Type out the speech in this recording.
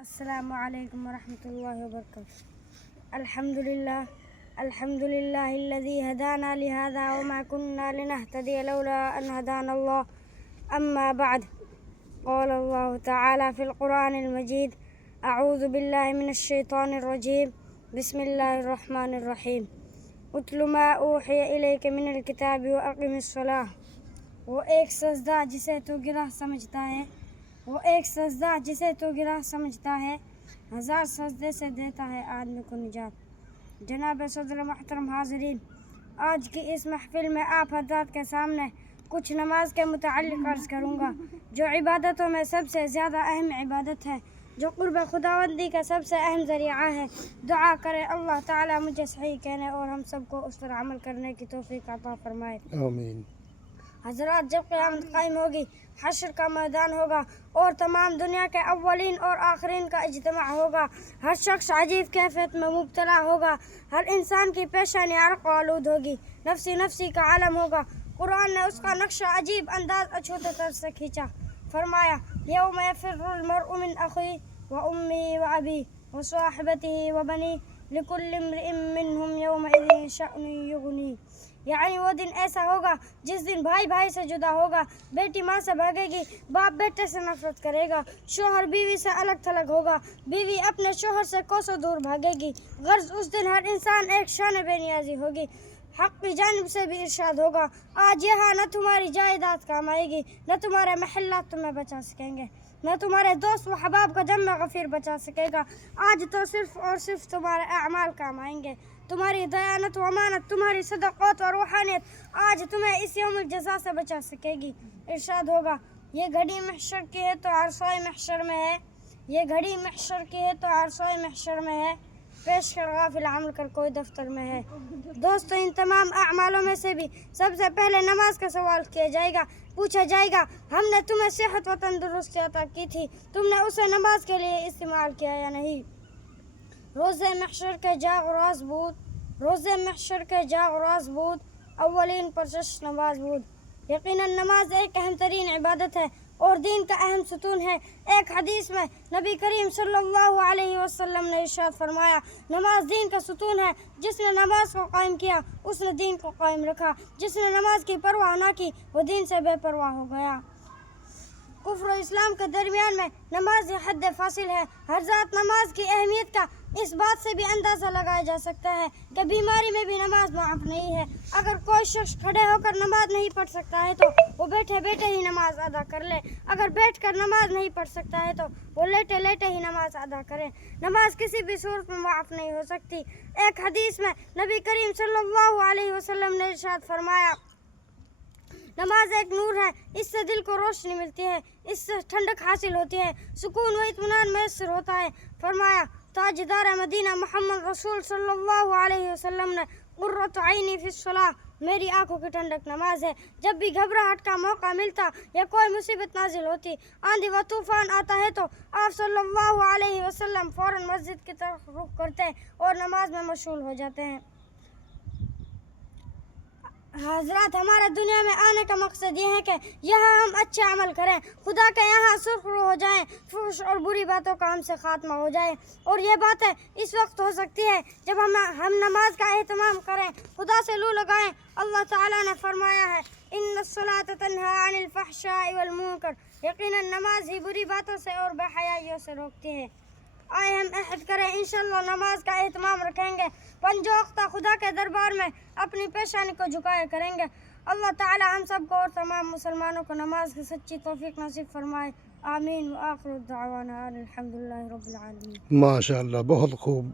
السلام عليكم ورحمة الله وبركاته. الحمد لله الذي هدانا لهذا وما كنا لنهتدي لولا أن هدانا الله. أما بعد، قال الله تعالى في القرآن المجيد: أعوذ بالله من الشيطان الرجيم، بسم الله الرحمن الرحيم. اتل ما اوحي إلیک من الکتاب واقم الصلاة. وہ ایک سجدہ جسے تو گرہ سمجھتا ہے ہزار سجدے سے دیتا ہے آدمی کو نجات. جناب صدر محترم حاضرین، آج کی اس محفل میں آپ حضرات کے سامنے کچھ نماز کے متعلق عرض کروں گا، جو عبادتوں میں سب سے زیادہ اہم عبادت ہے، جو قرب خداوندی کا سب سے اہم ذریعہ ہے. دعا کرے اللہ تعالیٰ مجھے صحیح کہنے اور ہم سب کو اس پر عمل کرنے کی توفیق عطا فرمائے. آمین. حضرات، جب قیامت قائم ہوگی، حشر کا میدان ہوگا اور تمام دنیا کے اولین اور آخرین کا اجتماع ہوگا، ہر شخص عجیب کیفیت میں مبتلا ہوگا، ہر انسان کی پیشانی عرق آلود ہوگی، نفسی نفسی کا عالم ہوگا. قرآن نے اس کا نقشہ عجیب انداز اچھوتے طرز سے کھینچا. فرمایا: یوم یفر المرء من اخیہ وامہ وابیہ وصاحبتہ وبنیہ لکل امرئ منہم یومئذ شأن یغنیہ. یعنی وہ دن ایسا ہوگا جس دن بھائی بھائی سے جدا ہوگا، بیٹی ماں سے بھاگے گی، باپ بیٹے سے نفرت کرے گا، شوہر بیوی سے الگ تھلگ ہوگا، بیوی اپنے شوہر سے کوسوں دور بھاگے گی. غرض اس دن ہر انسان ایک شان بے نیازی ہوگی. حق کی جانب سے بھی ارشاد ہوگا: آج یہاں نہ تمہاری جائیداد کام آئے گی، نہ تمہارے محلات تمہیں بچا سکیں گے، نہ تمہارے دوست و حباب کا جمع غفیر بچا سکے گا. آج تو صرف اور صرف تمہارے اعمال کام آئیں گے، تمہاری دیانت و امانت، تمہاری صدقات و روحانیت آج تمہیں اس یوم الجزا سے بچا سکے گی. ارشاد ہوگا: یہ گھڑی محشر کی ہے تو عرصۂ محشر میں ہے، یہ گھڑی محشر کی ہے تو عرصۂ محشر میں ہے، پیش کر غافل عمل کر کوئی دفتر میں ہے. دوستو، ان تمام اعمالوں میں سے بھی سب سے پہلے نماز کا سوال کیا جائے گا. پوچھا جائے گا: ہم نے تمہیں صحت و تندرستی عطا کی تھی، تم نے اسے نماز کے لیے استعمال کیا یا نہیں؟ روز محشر کے جاغ راز بود، اولین پرچش نماز بود. یقیناً نماز ایک اہم ترین عبادت ہے اور دین کا اہم ستون ہے. ایک حدیث میں نبی کریم صلی اللہ علیہ وسلم نے ارشاد فرمایا: نماز دین کا ستون ہے، جس نے نماز کو قائم کیا اس نے دین کو قائم رکھا، جس نے نماز کی پرواہ نہ کی وہ دین سے بے پرواہ ہو گیا. کفر و اسلام کے درمیان میں نماز یہ حد فاصل ہے. ہر ذات نماز کی اہمیت کا اس بات سے بھی اندازہ لگایا جا سکتا ہے کہ بیماری میں بھی نماز معاف نہیں ہے. اگر کوئی شخص کھڑے ہو کر نماز نہیں پڑھ سکتا ہے تو وہ بیٹھے بیٹھے ہی نماز ادا کر لے، اگر بیٹھ کر نماز نہیں پڑھ سکتا ہے تو وہ لیٹے لیٹے ہی نماز ادا کرے. نماز کسی بھی صورت میں معاف نہیں ہو سکتی. ایک حدیث میں نبی کریم صلی اللہ علیہ وسلم نے ارشاد فرمایا: نماز ایک نور ہے، اس سے دل کو روشنی ملتی ہے، اس سے ٹھنڈک حاصل ہوتی ہے، سکون و اطمینان میسر ہوتا ہے. فرمایا: تاجدار مدینہ محمد رسول صلی اللہ علیہ وسلم نے قرۃ عینی فی الصلاۃ، میری آنکھوں کی ٹھنڈک نماز ہے. جب بھی گھبراہٹ کا موقع ملتا یا کوئی مصیبت نازل ہوتی، آندھی و طوفان آتا ہے تو آپ صلی اللہ علیہ وسلم فوراً مسجد کی طرف رخ کرتے اور نماز میں مشغول ہو جاتے ہیں. حضرات، ہمارے دنیا میں آنے کا مقصد یہ ہے کہ یہاں ہم اچھے عمل کریں، خدا کے یہاں سرخرو ہو جائیں، فحش اور بری باتوں کا ہم سے خاتمہ ہو جائے. اور یہ باتیں اس وقت ہو سکتی ہے جب ہم نماز کا اہتمام کریں، خدا سے لو لگائیں. اللہ تعالیٰ نے فرمایا ہے: ان الصلاۃ تنہی عن الفحشاء والمنکر. یقیناً نماز ہی بری باتوں سے اور بے حیائیوں سے روکتی ہے. آئے ہم عہد کریں انشاءاللہ نماز کا اہتمام رکھیں گے، پنجو وقتہ خدا کے دربار میں اپنی پیشانی کو جھکائے کریں گے. اللہ تعالی ہم سب کو اور تمام مسلمانوں کو نماز کی سچی توفیق نصیب فرمائے. آمین. وآخر دعوانا الحمدللہ رب العالمین. ماشاء اللہ، بہت خوب.